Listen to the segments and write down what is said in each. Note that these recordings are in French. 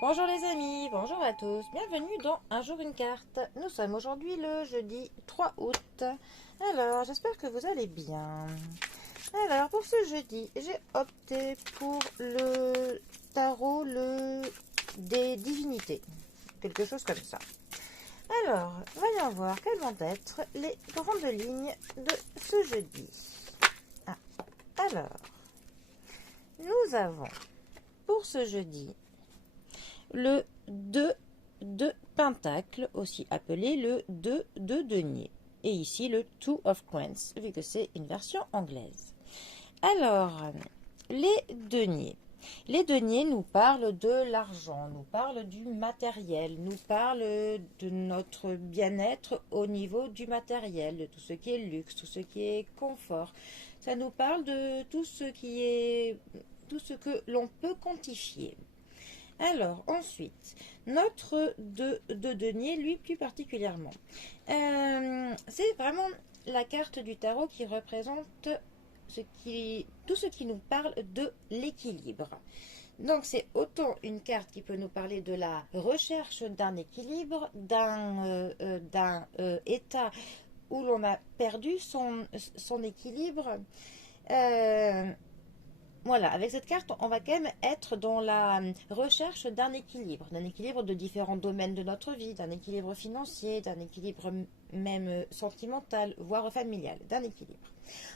Bonjour les amis, bonjour à tous, bienvenue dans Un jour une carte. Nous sommes aujourd'hui le jeudi 3 août. Alors, j'espère que vous allez bien. Alors, pour ce jeudi, j'ai opté pour le tarot des divinités. Quelque chose comme ça. Alors, voyons voir quelles vont être les grandes lignes de ce jeudi. Ah, alors, nous avons pour ce jeudi le 2 de Pentacle, aussi appelé le 2 de Denier. Et ici le Two of Coins, vu que c'est une version anglaise. Alors, les deniers. Les deniers nous parlent de l'argent, nous parlent du matériel, nous parlent de notre bien-être au niveau du matériel, de tout ce qui est luxe, tout ce qui est confort. Ça nous parle de tout ce que l'on peut quantifier. Alors, ensuite, notre de denier, lui, plus particulièrement. C'est vraiment la carte du tarot qui représente tout ce qui nous parle de l'équilibre. Donc, c'est autant une carte qui peut nous parler de la recherche d'un équilibre, d'un état où l'on a perdu son équilibre. Voilà, avec cette carte, on va quand même être dans la recherche d'un équilibre de différents domaines de notre vie, d'un équilibre financier, d'un équilibre même sentimental, voire familial, d'un équilibre.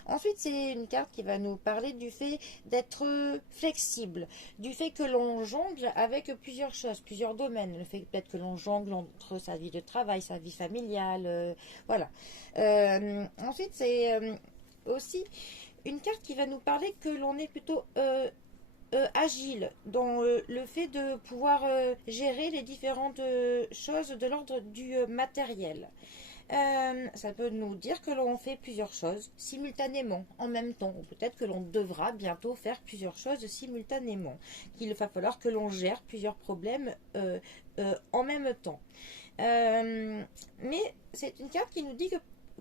Ensuite, c'est une carte qui va nous parler du fait d'être flexible, du fait que l'on jongle avec plusieurs choses, plusieurs domaines, le fait peut-être que l'on jongle entre sa vie de travail, sa vie familiale, voilà. Ensuite, c'est aussi une carte qui va nous parler que l'on est plutôt agile dans le fait de pouvoir gérer les différentes choses de l'ordre du matériel. Ça peut nous dire que l'on fait plusieurs choses simultanément, en même temps, ou peut-être que l'on devra bientôt faire plusieurs choses simultanément, qu'il va falloir que l'on gère plusieurs problèmes en même temps. Mais c'est une carte qui nous dit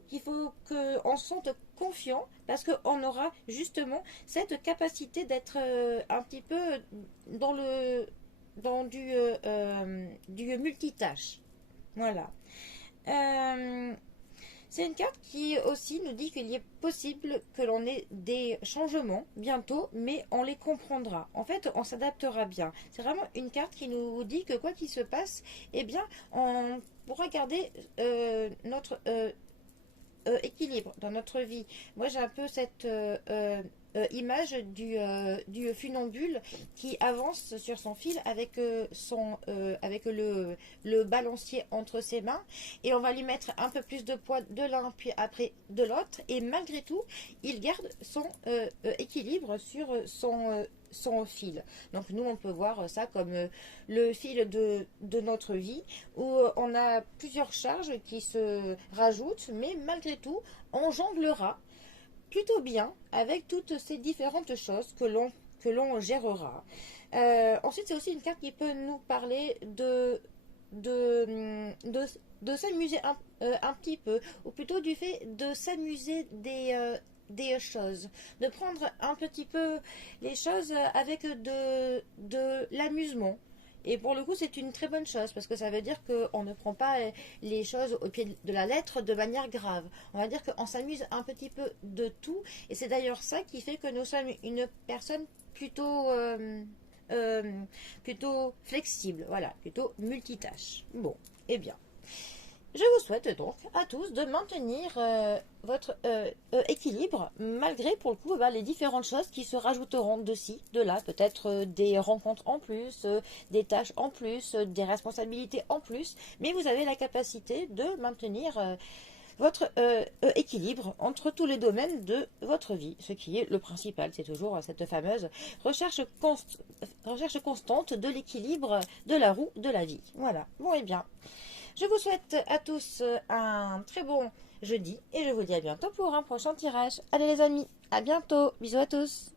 qu'il faut qu'on se sente confiant parce qu'on aura justement cette capacité d'être un petit peu du multitâche. Voilà. C'est une carte qui aussi nous dit qu'il est possible que l'on ait des changements bientôt, mais on les comprendra. En fait, on s'adaptera bien. C'est vraiment une carte qui nous dit que quoi qu'il se passe, eh bien, on pourra garder notre équilibre dans notre vie. Moi, j'ai un peu cette image du funambule qui avance sur son fil avec, avec le balancier entre ses mains, et on va lui mettre un peu plus de poids de l'un puis après de l'autre, et malgré tout il garde son équilibre sur son fil. Donc nous, on peut voir ça comme le fil de notre vie, où on a plusieurs charges qui se rajoutent, mais malgré tout on jonglera plutôt bien avec toutes ces différentes choses que l'on gérera. Ensuite, c'est aussi une carte qui peut nous parler de s'amuser un petit peu, ou plutôt du fait de s'amuser des choses, de prendre un petit peu les choses avec de l'amusement. Et pour le coup, c'est une très bonne chose parce que ça veut dire qu'on ne prend pas les choses au pied de la lettre de manière grave. On va dire qu'on s'amuse un petit peu de tout. Et c'est d'ailleurs ça qui fait que nous sommes une personne euh, plutôt flexible, voilà, plutôt multitâche. Bon, eh bien. Je vous souhaite donc à tous de maintenir votre équilibre, malgré pour le coup les différentes choses qui se rajouteront de ci, de là, peut-être des rencontres en plus, des tâches en plus, des responsabilités en plus, mais vous avez la capacité de maintenir votre équilibre entre tous les domaines de votre vie, ce qui est le principal. C'est toujours cette fameuse recherche constante de l'équilibre de la roue de la vie. Voilà, bon et bien. Je vous souhaite à tous un très bon jeudi et je vous dis à bientôt pour un prochain tirage. Allez les amis, à bientôt, bisous à tous.